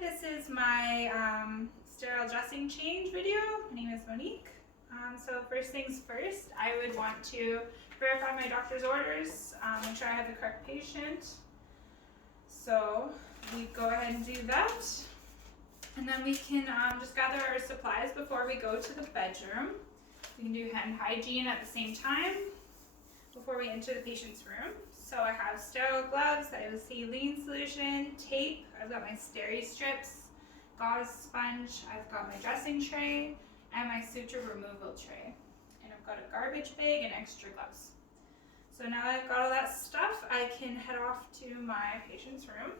This is my sterile dressing change video. My name is Monique. So first things first, I would want to verify my doctor's orders, make sure I have the correct patient. So we go ahead and do that. And then we can just gather our supplies before we go to the bedroom. We can do hand hygiene at the same time before we enter the patient's room. So I have sterile gloves, I have a saline solution, tape, I've got my Steri-strips, gauze sponge, I've got my dressing tray, and my suture removal tray. And I've got a garbage bag and extra gloves. So now that I've got all that stuff, I can head off to my patient's room.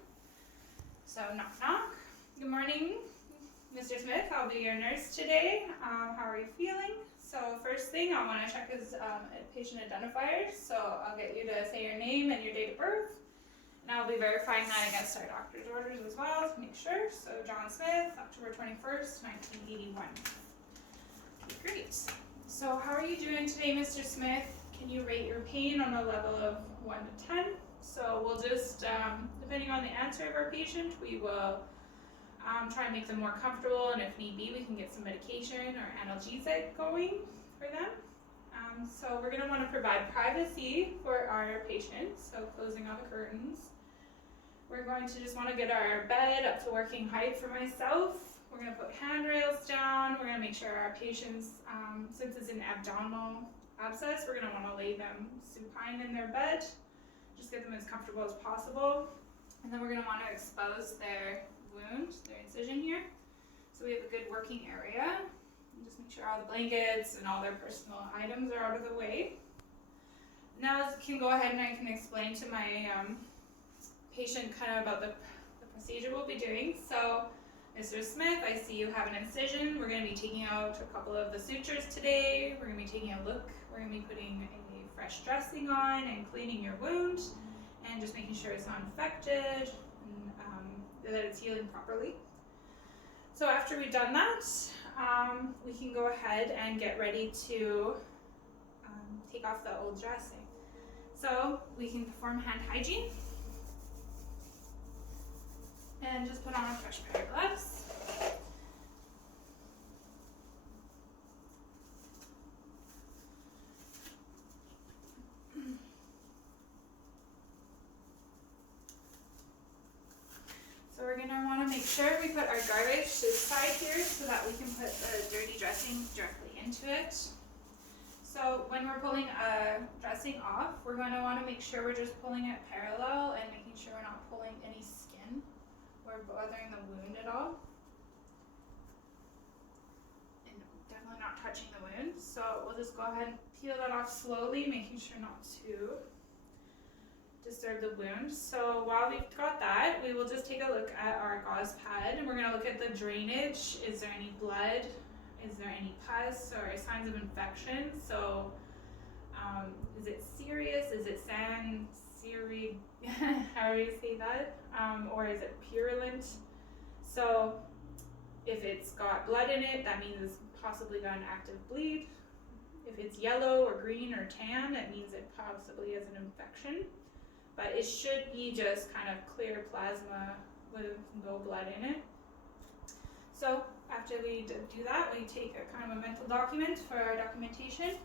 So knock knock. Good morning, Mr. Smith, I'll be your nurse today. How are you feeling? So first thing I want to check is patient identifiers. So I'll get you to say your name and your date of birth. And I'll be verifying that against our doctor's orders as well to make sure. So John Smith, October 21st, 1981. Okay, great. So how are you doing today, Mr. Smith? Can you rate your pain on a level of 1 to 10? So we'll just, depending on the answer of our patient, we will try and make them more comfortable, and if need be, we can get some medication or analgesic going for them. So we're going to want to provide privacy for our patients, so closing all the curtains. We're going to just want to get our bed up to working height for myself. We're going to put handrails down. We're going to make sure our patients, since it's an abdominal abscess, we're going to want to lay them supine in their bed, just get them as comfortable as possible. And then we're going to want to expose their wound, their incision here, so we have a good working area, and just make sure all the blankets and all their personal items are out of the way. Now I can go ahead and I can explain to my patient kind of about the procedure we'll be doing. So Mr. Smith, I see you have an incision. We're going to be taking out a couple of the sutures today. We're going to be taking a look. We're going to be putting a fresh dressing on and cleaning your wound and just making sure it's not infected, that it's healing properly. So after we've done that, we can go ahead and get ready to take off the old dressing. So we can perform hand hygiene and just put on a fresh pair of gloves. So we're going to want to make sure we put our garbage to the side here so that we can put the dirty dressing directly into it. So when we're pulling a dressing off, we're going to want to make sure we're just pulling it parallel and making sure we're not pulling any skin or bothering the wound at all. And definitely not touching the wound. So we'll just go ahead and peel that off slowly, making sure not to disturb the wound. So while we've got that, we will just take a look at our gauze pad, and we're going to look at the drainage. Is there any blood? Is there any pus or signs of infection? So is it serious? Is it how do you say that? Or is it purulent? So if it's got blood in it, that means it's possibly got an active bleed. If it's yellow or green or tan, it means it possibly has an infection. But it should be just kind of clear plasma with no blood in it. So after we do that, we take a kind of a mental document for our documentation,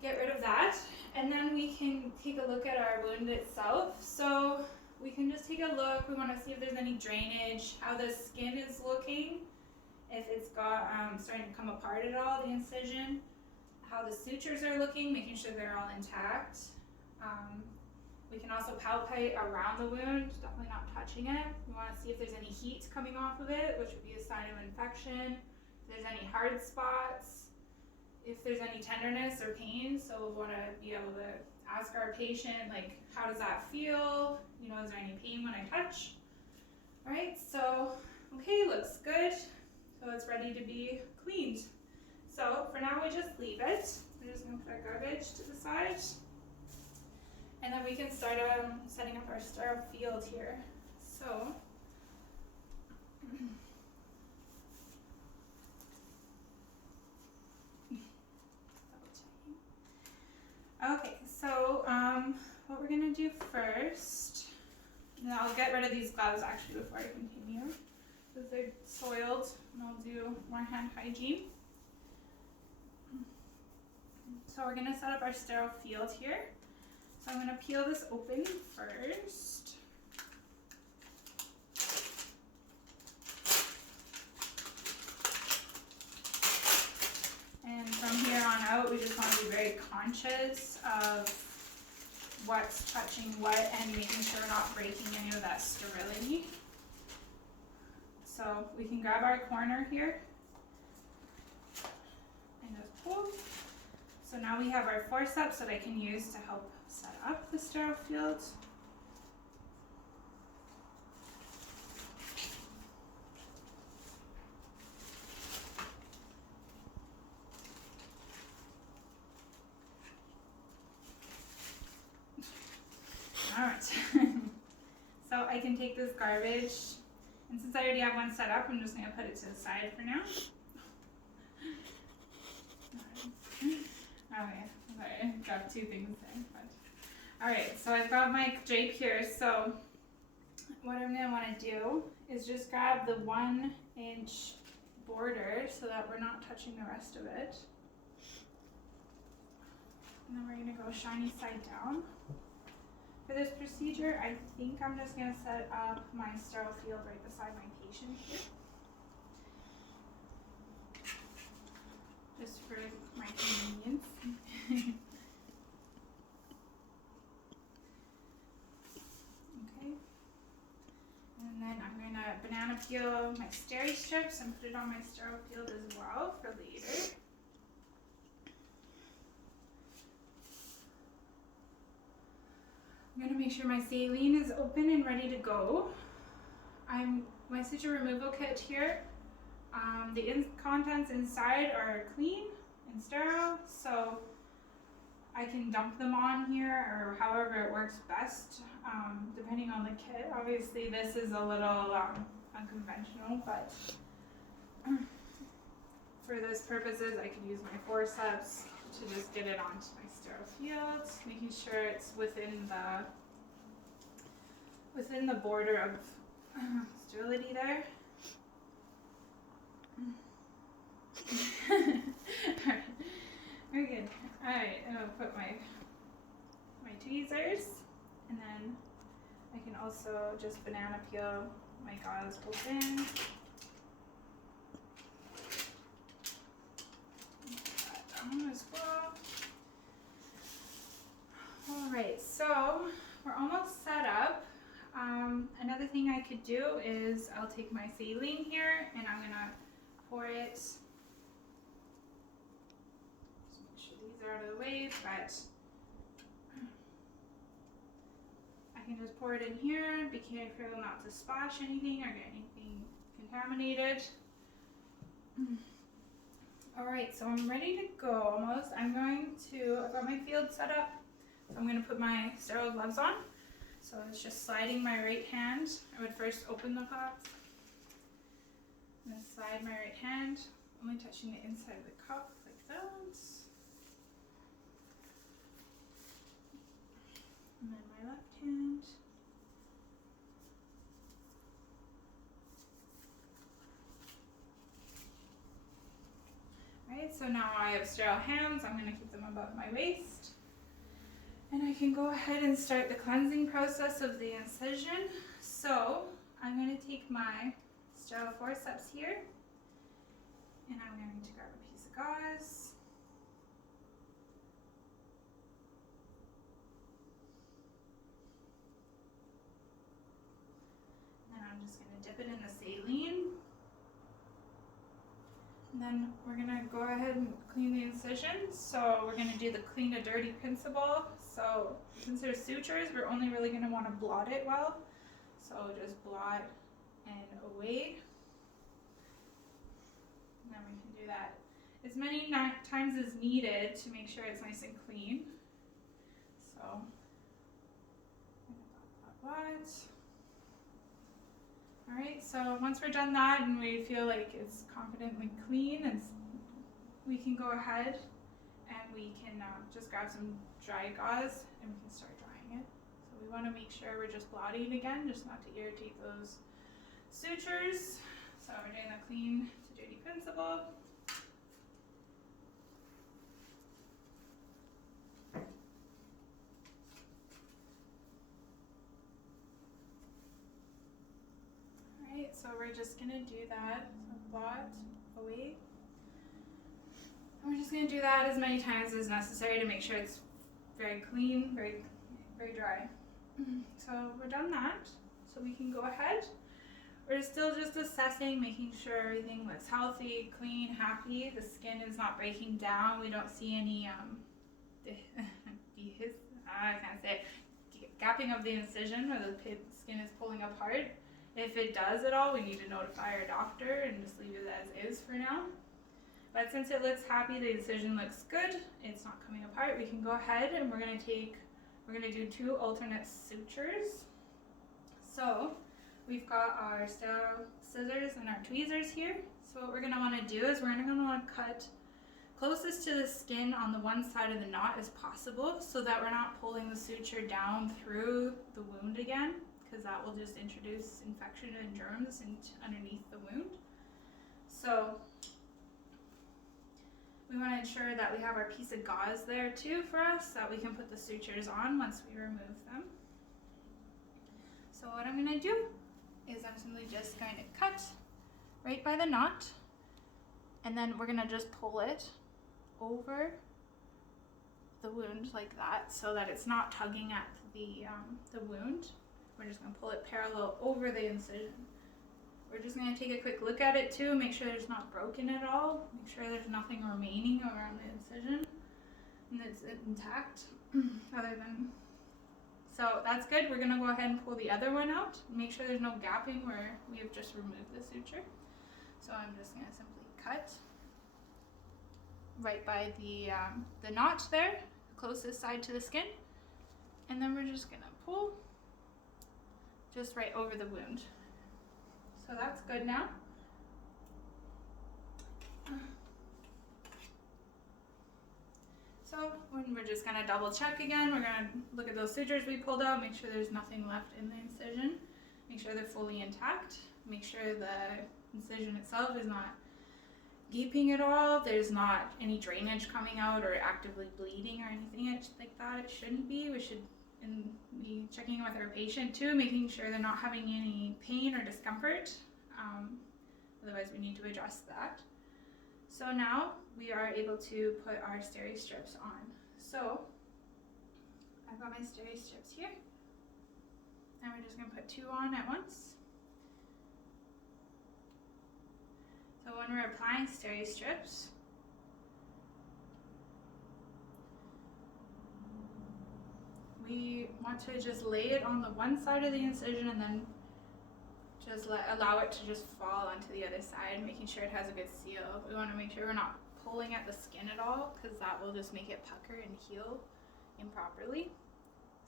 get rid of that, and then we can take a look at our wound itself. So we can just take a look. We want to see if there's any drainage, how the skin is looking, if it's got starting to come apart at all, the incision, how the sutures are looking, making sure they're all intact. We can also palpate around the wound, definitely not touching it. We want to see if there's any heat coming off of it, which would be a sign of infection. If there's any hard spots, if there's any tenderness or pain. So we'll want to be able to ask our patient, like, how does that feel? You know, is there any pain when I touch? All right, so, okay, looks good. So it's ready to be cleaned. So for now, we just leave it. We're just going to put our garbage to the side. And then we can start setting up our sterile field here. So, okay, so what we're going to do first, and I'll get rid of these gloves actually before I continue. soiled, and I'll do more hand hygiene. So we're gonna set up our sterile field here. So I'm gonna peel this open first. And from here on out, we just want to be very conscious of what's touching what and making sure we're not breaking any of that sterility. So we can grab our corner here and just pull. So now we have our forceps that I can use to help set up the sterile field. Alright, so I can take this garbage, and since I already have one set up, I'm just going to put it to the side for now. Okay, sorry, I got two things there. Alright, so I've got my drape here, so what I'm going to want to do is just grab the 1-inch border so that we're not touching the rest of it. And then we're going to go shiny side down. For this procedure, I think I'm just going to set up my sterile field right beside my patient here. Just for my convenience. Okay. And then I'm going to banana peel my Steri-strips and put it on my sterile field as well for later. I'm going to make sure my saline is open and ready to go. My suture removal kit here, the contents inside are clean and sterile, so I can dump them on here or however it works best, depending on the kit. Obviously this is a little unconventional, but for those purposes I can use my forceps to just get it onto my sterile field, making sure it's within the border of sterility there. Alright, we're good. Alright, I'm gonna put my tweezers, and then I can also just banana peel my gauze open. Put that down as well. Alright, so we're almost set up. Another thing I could do is I'll take my saline here and I'm gonna pour it. Just make sure these are out of the way, but I can just pour it in here. Be careful not to splash anything or get anything contaminated. Alright, so I'm ready to go almost. I've got my field set up. So I'm going to put my sterile gloves on. So it's just sliding my right hand. I would first open the cup, then slide my right hand, only touching the inside of the cup like that. And then my left hand. Alright, so now I have sterile hands. I'm going to keep them above my waist. And I can go ahead and start the cleansing process of the incision. So I'm going to take my sterile forceps here, and I'm going to grab a piece of gauze. And I'm just going to dip it in the saline. And then we're going to go ahead and clean the incision. So we're going to do the clean to dirty principle. So since there's sutures, we're only really going to want to blot it well. So just blot and away. And then we can do that as many times as needed to make sure it's nice and clean. So blot. Alright, so once we're done that and we feel like it's confidently clean, and we can go ahead and we can just grab some dry gauze and we can start drying it. So we want to make sure we're just blotting again, just not to irritate those sutures. So we're doing the clean to dirty principle. Alright, so we're just gonna do that a lot away. And we're just gonna do that as many times as necessary to make sure it's very clean, very dry. So we're done that. So we can go ahead. We're still just assessing, making sure everything looks healthy, clean, happy. The skin is not breaking down. We don't see any I can't say it, gapping of the incision where the skin is pulling apart. If it does at all, we need to notify our doctor and just leave it as is for now. But since it looks happy, the incision looks good, it's not coming apart, we can go ahead and we're gonna do 2 alternate sutures. So we've got our sterile scissors and our tweezers here. So what we're gonna wanna do is we're gonna wanna cut closest to the skin on the one side of the knot as possible so that we're not pulling the suture down through the wound again, because that will just introduce infection and germs underneath the wound. So we want to ensure that we have our piece of gauze there too for us, so that we can put the sutures on once we remove them. So what I'm going to do is I'm simply just going to cut right by the knot, and then we're going to just pull it over the wound like that so that it's not tugging at the wound. We're just going to pull it parallel over the incision. We're just going to take a quick look at it too, make sure it's not broken at all, make sure there's nothing remaining around the incision and it's intact so that's good. We're going to go ahead and pull the other one out, make sure there's no gapping where we have just removed the suture. So I'm just going to simply cut right by the notch there, closest side to the skin, and then we're just going to pull just right over the wound. So that's good now. So we're just gonna double check again. We're gonna look at those sutures we pulled out, make sure there's nothing left in the incision, make sure they're fully intact, make sure the incision itself is not gaping at all, there's not any drainage coming out or actively bleeding or anything like that. It shouldn't be. We should be checking with our patient too, making sure they're not having any pain or discomfort. Otherwise we need to address that. So now we are able to put our Steri-strips on. So I've got my Steri-strips here, and we're just going to put 2 on at once. So when we're applying Steri-strips, we want to just lay it on the one side of the incision and then just allow it to just fall onto the other side, making sure it has a good seal. We want to make sure we're not pulling at the skin at all, because that will just make it pucker and heal improperly.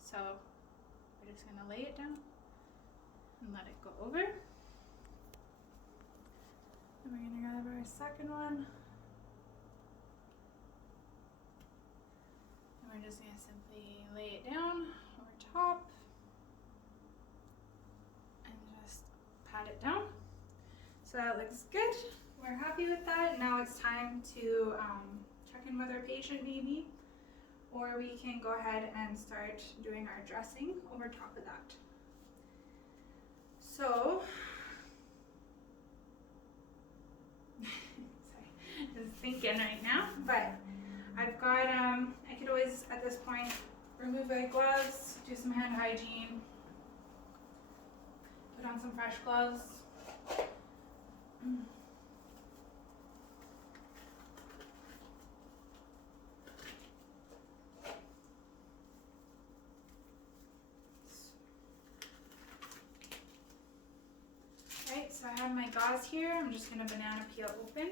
So we're just going to lay it down and let it go over. And we're going to grab our second one. And we're just going to simply lay it down over top and just pat it down. So that looks good. We're happy with that. Now it's time to check in with our patient maybe, or we can go ahead and start doing our dressing over top of that. So, sorry, just thinking right now, but I've got, I could always at this point remove my gloves, do some hand hygiene, put on some fresh gloves. Right, so I have my gauze here. I'm just going to banana peel open.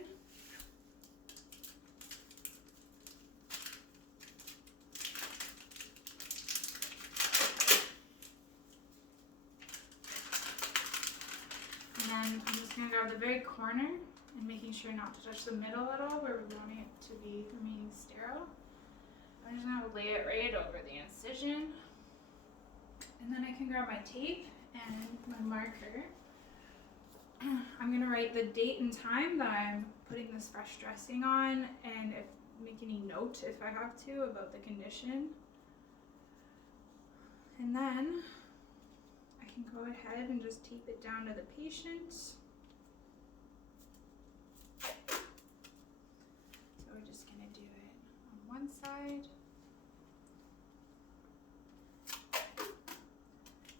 And then I'm just going to grab the very corner and making sure not to touch the middle at all where we're wanting it to be remaining sterile. I'm just going to lay it right over the incision. And then I can grab my tape and my marker. I'm gonna write the date and time that I'm putting this fresh dressing on, and make any note if I have to about the condition. And then I can go ahead and just tape it down to the patient. So we're just gonna do it on one side.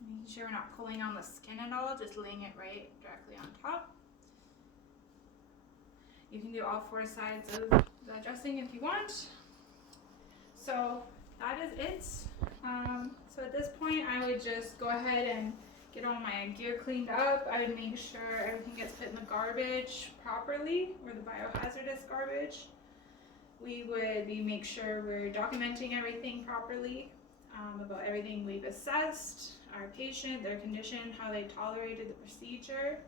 Making sure we're not pulling on the skin at all, just laying it right directly on top. You can do all 4 sides of the dressing if you want. So that is it. So at this point, I would just go ahead and get all my gear cleaned up. I would make sure everything gets put in the garbage properly, or the biohazardous garbage. We would make sure we're documenting everything properly, about everything we've assessed, our patient, their condition, how they tolerated the procedure.